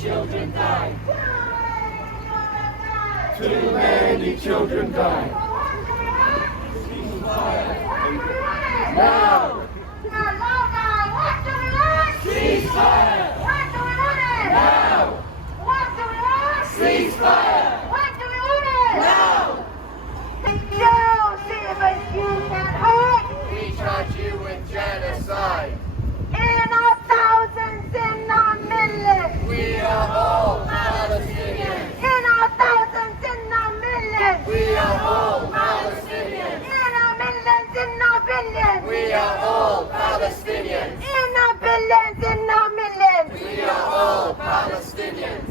children died. Too many children died. Now! Ceasefire! Now! Ceasefire! Now! We charge you with genocide. In our thousands, in our millions. We are all Palestinians. In our thousands, in our millions. We are all Palestinians. In our millions, in our billions. We are all Palestinians. In our billions, in our millions. We are all Palestinians.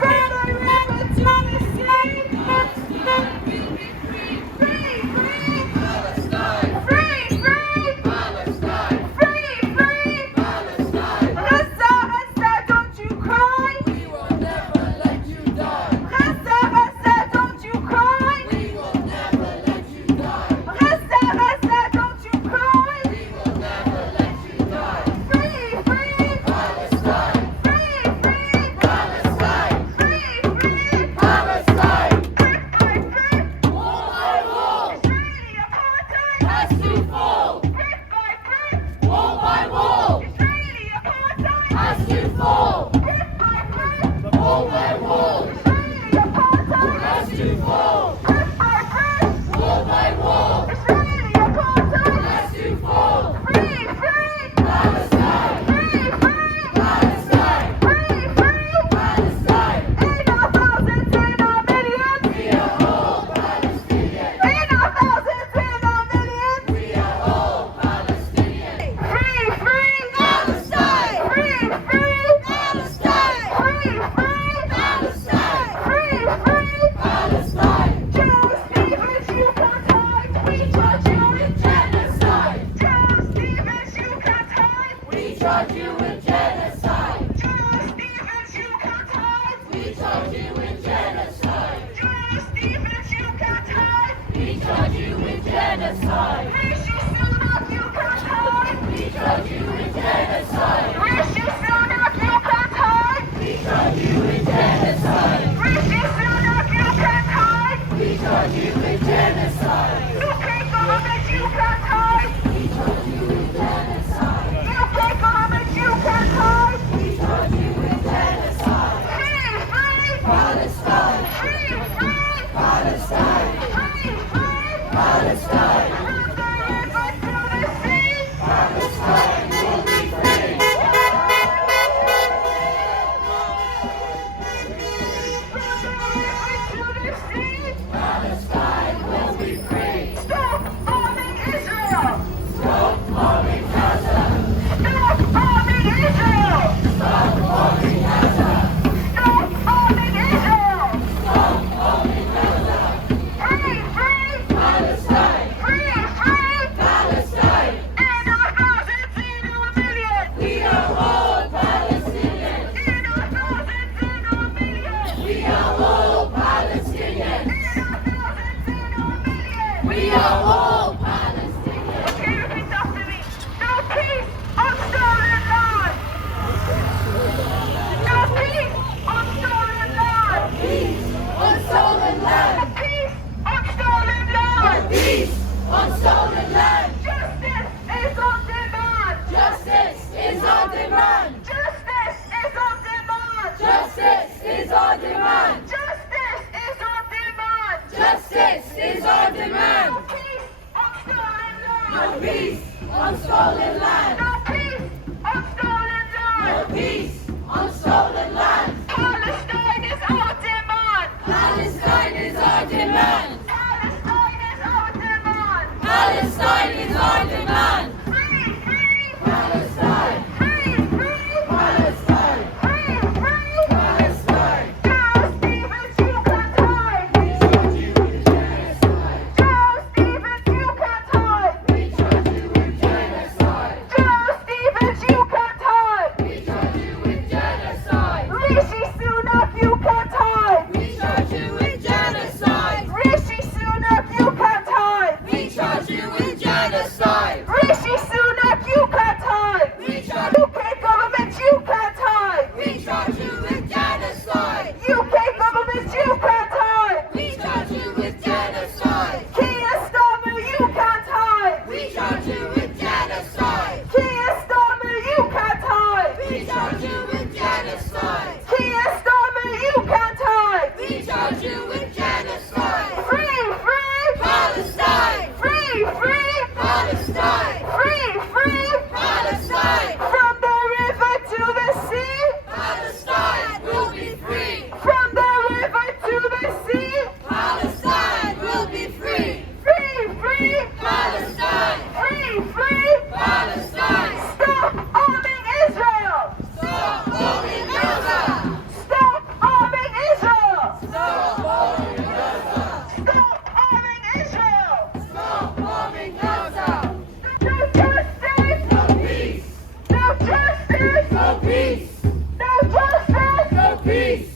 From the river to the sea. Free, free. Palestine. Free, free. Palestine. Free, free. Palestine. Gaza, Gaza, don't you cry. We will never let you die. Gaza, Gaza, don't you cry. We will never let you die. Gaza, Gaza, don't you cry. We will never let you die. Free, free. Palestine. Free, free. Palestine. Free, free. Palestine. Brick by brick. Wall by wall. Israeli apartheid. Has to fall. Brick by brick. Wall by wall. Israeli apartheid. Has to fall. Brick by brick. Wall by wall. Israeli apartheid. Has to fall. Brick by brick. Wall by wall. Israeli apartheid. Has to fall. Free, free. Palestine. Free, free. Palestine. Free, free. Palestine. In our thousands, in our millions. We are all Palestinians. In our thousands, in our millions. We are all Palestinians. Free, free. Palestine. Free, free. Palestine. Free, free. Palestine. Free, free. Palestine. Joe Stevens, you can't hide. We charge you with genocide. Joe Stevens, you can't hide. We charge you with genocide. Joe Stevens, you can't hide. We charge you with genocide. Joe Stevens, you can't hide. We charge you with genocide. Rishi Sunak, you can't hide. We charge you with genocide. Rishi Sunak, you can't hide. We charge you with genocide. Rishi Sunak, you can't hide. We charge you with genocide. UK government, you can't hide. We charge you with genocide. UK government, you can't hide. We charge you with genocide. Free, free. Palestine. Free, free. Palestine. Free, free. Palestine. From the river to the sea. Palestine will be free. From the river to the sea. Palestine will be free. Stop bombing Israel. Stop bombing Gaza. Stop bombing Israel. Stop bombing Gaza. Stop bombing Israel. Stop bombing Gaza. Free, free. Palestine. Free, free. Palestine. In our thousands, in our millions. We are all Palestinians. In our thousands, in our millions. We are all Palestinians. In our thousands, in our millions. We are all Palestinians. Okay, repeat after me. No peace on stolen land. No peace on stolen land. Peace on stolen land. Peace on stolen land. Peace on stolen land. Justice is on demand. Justice is on demand. Justice is on demand. Justice is on demand. Justice is on demand. Justice is on demand. No peace on stolen land. No peace on stolen land. No peace on stolen land. No peace on stolen land. Palestine is our demand. Palestine is our demand. Palestine is our demand. Palestine is our demand. Free, free. Palestine. Free, free. Palestine. Free, free. Palestine. Joe Stevens, you can't hide. We charge you with genocide. Joe Stevens, you can't hide. We charge you with genocide. Joe Stevens, you can't hide. We charge you with genocide. free Palestine! Free, free Palestine! Stop arming Israel! Stop bombing Gaza! Stop arming Israel! Stop bombing Gaza! Stop arming Israel! Stop bombing Gaza! No justice! No peace! No justice! No peace! No justice! No peace!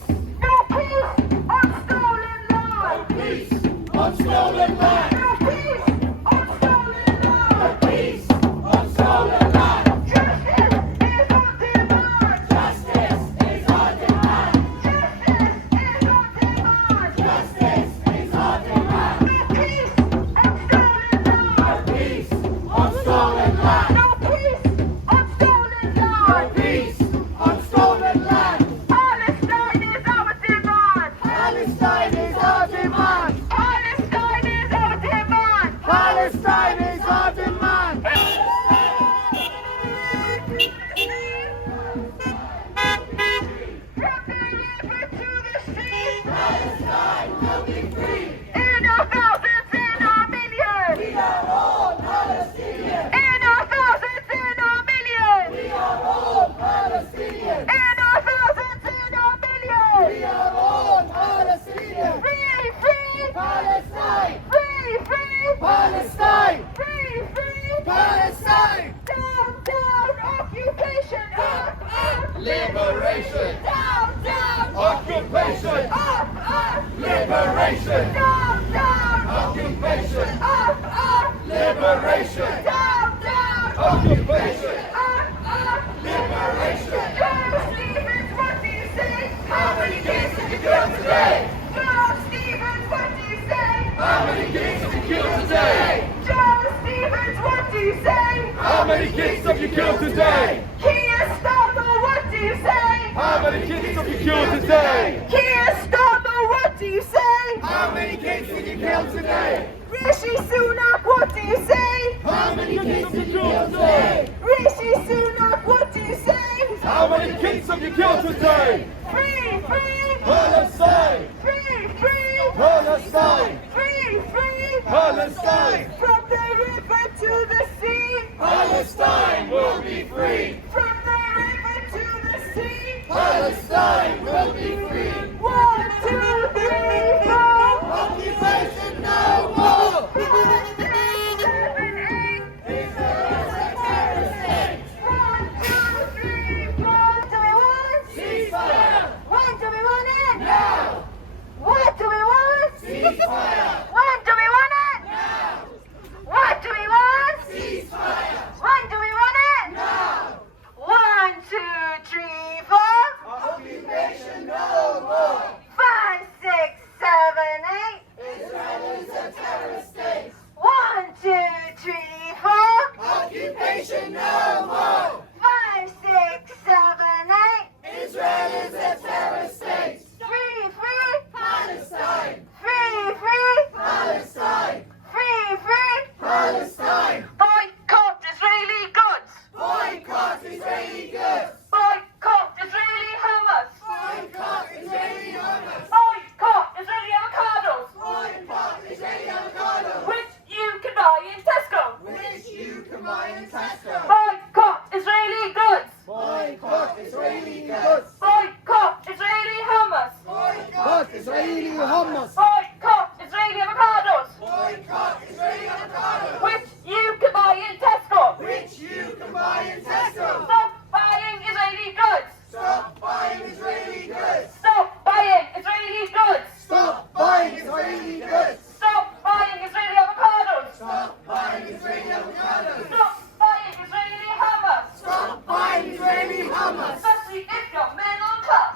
No peace on stolen land! Peace on stolen land! No peace on stolen land! Peace on stolen land! Justice is on demand! Justice is our demand! Justice is on demand! Justice is our demand! Peace on stolen land! Peace on stolen land! No peace on stolen land! Peace on stolen land! Palestine is our demand! Palestine is our demand! Palestine is our demand! Palestine is our demand! From the river to the sea, Palestine will be free! in our thousands, in our millions, We are all Palestinians! in our thousands, in our millions, We are all Palestinians! in our thousands, in our We millions. are all Palestinians! Free, free, Palestine! free, free, Palestine! free, free. Palestine! Down, down, occupation, up, up. Liberation! Down, down, Occupation! up, up. Liberation! Down, down, Occupation! up, up. Liberation! Down, down, Occupation! up, up. Liberation! Joe Stevens, what do you say? How many kids did you kill today? Joe Stevens, what do you say? How many kids did you kill today? Joe Stevens, what do you say? How many kids have you killed today? Keir Starmer, what do you say? How many kids have you killed today? Keir Starmer, what do you say? How many kids did you kill today? Rishi Sunak, what do you say? How many kids have you killed today? Rishi Sunak, what do you say? How many kids have you killed today? Free, free, Palestine! free, free, Palestine! free, free. Palestine! From the river to the sea, Palestine will be free! from the river to the sea. Palestine will be free! 1, 2, 3, 4. Occupation no more! 5, 6, 7, 8. Israel is a terrorist state! 1, 2, 3, 4. Do we want? Ceasefire! When do we want it? Now! What do we want? Ceasefire! When do we want it? Now! What do we want? Ceasefire! When do we want it? Now! 1, 2, 3, 4. Occupation no more! 5, 6, 7, 8. Israel is a terrorist state! 1, 2, 3, 4. Occupation no more! 5, 6, 7, 8. Israel is a terrorist state! Free, free, Palestine! free, free, Palestine! free, free. Palestine! Boycott Israeli goods. Boycott Israeli goods! Boycott Israeli Hamas. Boycott Israeli Hamas! Boycott Israeli avocados, Boycott Israeli avocados! which you can buy in Tesco. Which you can buy in Tesco! Boycott Israeli goods. Boycott Israeli goods! Boycott Israeli Hamas. Boycott Israeli Hamas! Boycott Israeli avocados, Boycott Israeli avocados! which you can buy in Tesco. Which you can buy in Tesco! Stop buying Israeli goods. Stop buying Israeli goods! Stop buying Israeli goods. Stop buying Israeli goods! Stop buying Israeli avocados. Stop buying Israeli avocados! Stop buying Israeli Hamas. Stop buying Israeli Hamas! Especially if you're middle class.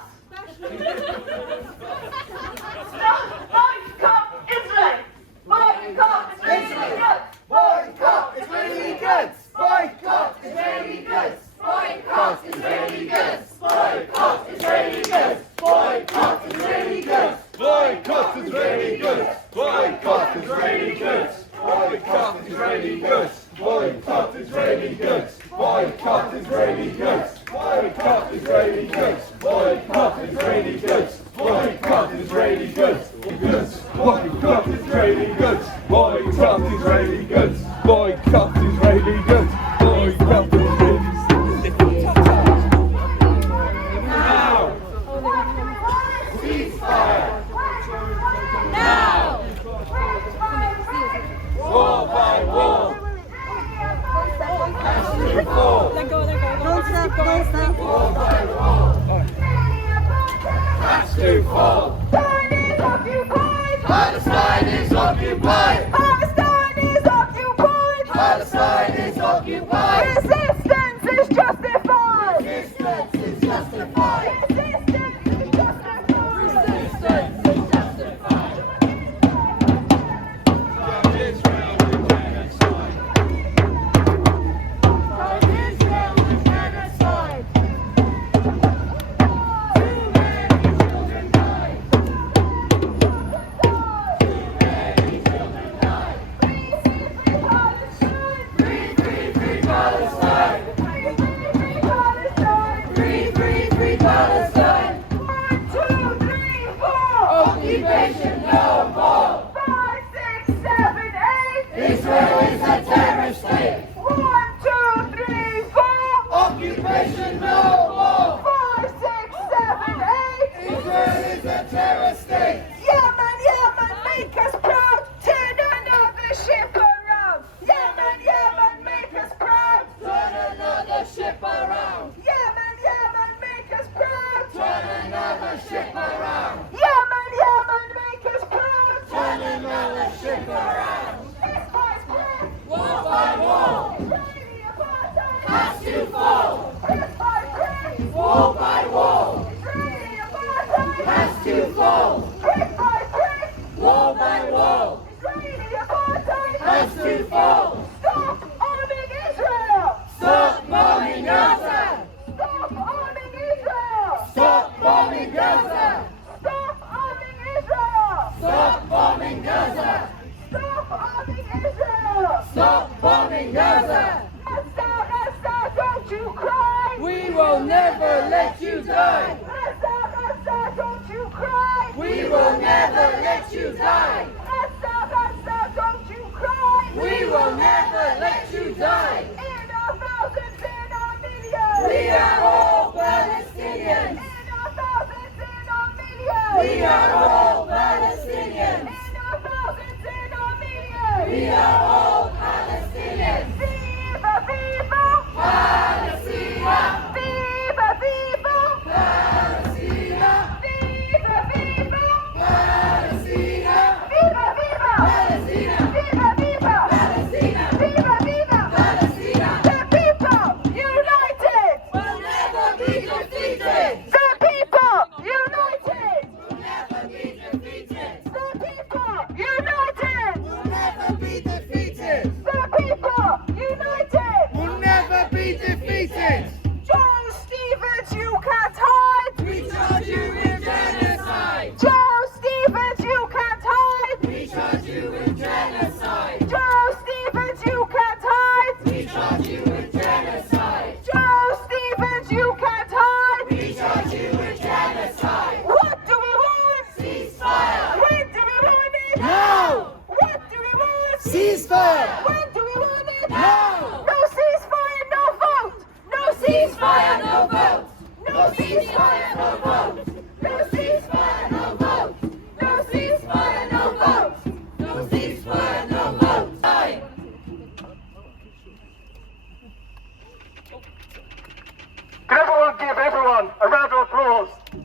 Stop boycott Israel. Boycott Israeli goods. Boycott Israeli goods! Boycott Israeli goods! Boycott Israeli goods! Boycott Israeli goods! Boycott Israeli goods! Boycott Israeli goods! Boycott Israeli goods! Boycott Israeli goods! Boycott Israeli goods! Boycott Israeli goods! Boycott Israeli goods! Boycott Israeli goods! Boycott Israeli goods! Boycott Israeli goods! Boycott Israeli goods. Boycott Israeli goods. Boycott Israeli goods. Now. Ceasefire. Now! Wall by wall. Has to fall. Don't stop. Wall by wall. Has to fall. Palestine is occupied! Palestine is occupied. Palestine is occupied! Palestine is occupied. Resistance is justified! Resistance is justified. Resistance is justified! Resistance is justified. Israel with genocide. Israel with genocide! Too many children died. Too many children died. Free Palestine. Free Palestine. 1, 2, 3, 4! Occupation no more. 5, 6, 7, 8! Israel is a terror state. 1, 2, 3, 4! Occupation no more. 5, 6, 7, 8! Israel is a terror state. Yemen, make us proud! Turn another ship around! Yemen, make us proud! Turn another ship around. Yemen, make us proud! Turn another ship around. Yemen, make us proud! Turn another ship around. This was breath! Wall by wall. Israeli apartheid! Has to fall. This was breath! Wall by wall. Israeli apartheid! Has to fall. Brick by brick! Wall by wall. Israeli apartheid! Has to fall. Stop arming Israel! Stop bombing Gaza. Stop arming Israel! Stop bombing Gaza. Stop arming Israel! Stop bombing Gaza. Stop arming Israel! Stop bombing Gaza. Gaza, don't you cry! We will never let you die. Gaza, don't you cry! We will never let you die. Gaza, don't you cry! We will never let you die. In our thousands, in our millions! We are all Palestinians. In our thousands, in our millions! We are all Palestinians. In our thousands, in our millions! We are all Palestinians. Viva, viva! Palestina. Viva, viva! Palestina. Viva, viva! Palestina. Viva, viva! Palestina. Viva, viva! Palestina. Viva, viva! Palestina. The people united! Will never be defeated. The people united! Will never be defeated. The people united! Will never be defeated. The people united! Will never be defeated. Joe Stevens, you can't hide! We charge you with genocide. Joe Stevens, you can't hide! We charge you with genocide. Joe Stevens, you can't hide! We charge you with genocide. Joe Stevens, you can't hide! We charge you with genocide. What do we want? Ceasefire. When do we want it? Now. What do we want? Ceasefire. When do we want it? Now. No ceasefire, no vote! No ceasefire, no vote! No ceasefire, no vote! No ceasefire, no vote! No ceasefire, no vote! No ceasefire, no vote. Aye. Can everyone give everyone a round of applause? On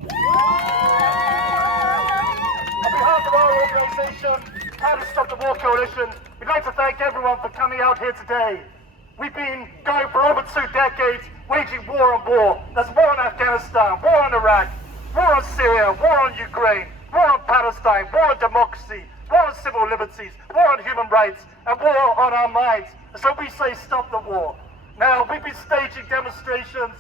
behalf of our organisation, How to Stop the War Coalition, we'd like to thank everyone for coming out here today. We've been going for over 2 decades, waging war on war. There's war in Afghanistan, war in Iraq, war on Syria, war on Ukraine, war on Palestine, war on democracy, war on civil liberties, war on human rights, and war on our minds. And so we say stop the war. Now, we've been staging demonstrations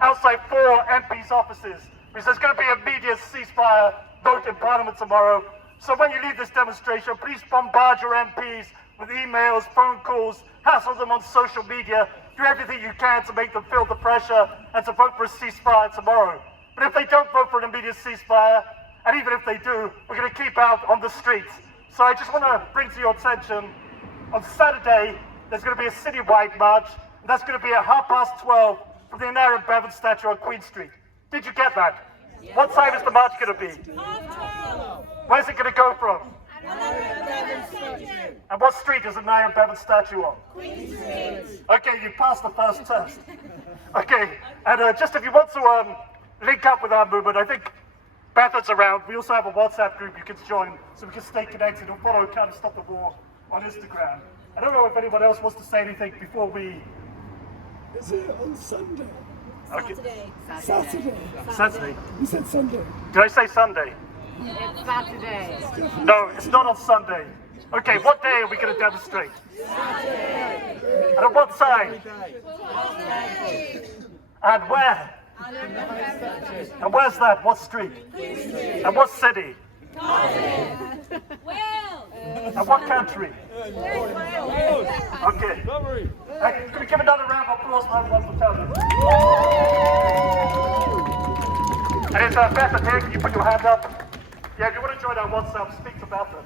outside 4 MPs' offices because there's going to be a media ceasefire vote in Parliament tomorrow. So when you leave this demonstration, please bombard your MPs with emails, phone calls, hassle them on social media, do everything you can to make them feel the pressure and to vote for a ceasefire tomorrow. But if they don't vote for an immediate ceasefire, and even if they do, we're going to keep out on the streets. So I just want to bring to your attention, on Saturday, there's going to be a citywide march, and that's going to be at 12:30 from the Aaron Bevan statue on Queen Street. Did you get that? Yeah. What time is the march going to be? 12:30. Where's it going to go from? And what street is the Aaron Bevan statue on? Queen Street. Okay, you passed the first test. Okay, and just if you want to link up with our movement, I think Bethan's around. We also have a WhatsApp group you can join so we can stay connected and follow Can't Stop the War on Instagram. I don't know if anyone else wants to say anything before we... Is it on Sunday? Okay. Saturday. You said Sunday. Did I say Sunday? It's Saturday. No, it's not on Sunday. Okay, what day are we going to demonstrate? Saturday. And at what time? And where? And where's that? What street? And what city? And what country? Okay. Can we give another round of applause for everyone for coming? And it's Bethan here. Can you put your hand up? Yeah, if you want to join our WhatsApp, speak to Bethan.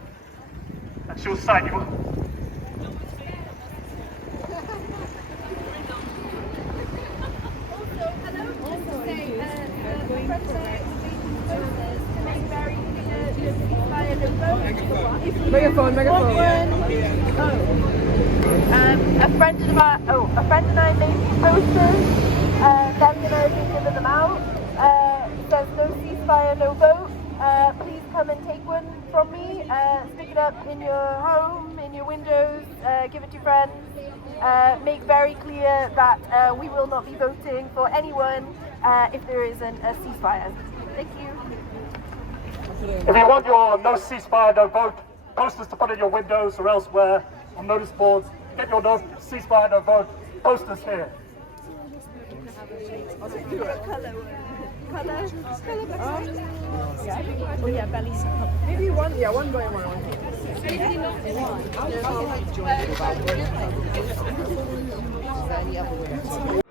And she'll sign you up. Megaphone. A friend and I made these posters. Then and I have been given them out. There's no ceasefire, no vote. Please come and take one from me. Stick it up in your home, in your windows. Give it to your friends. Make very clear that we will not be voting for anyone if there isn't a ceasefire. Thank you. If you want your no ceasefire, no vote posters to put in your windows or elsewhere on notice boards, get your no ceasefire, no vote posters here. Maybe one by one. Is there any other way?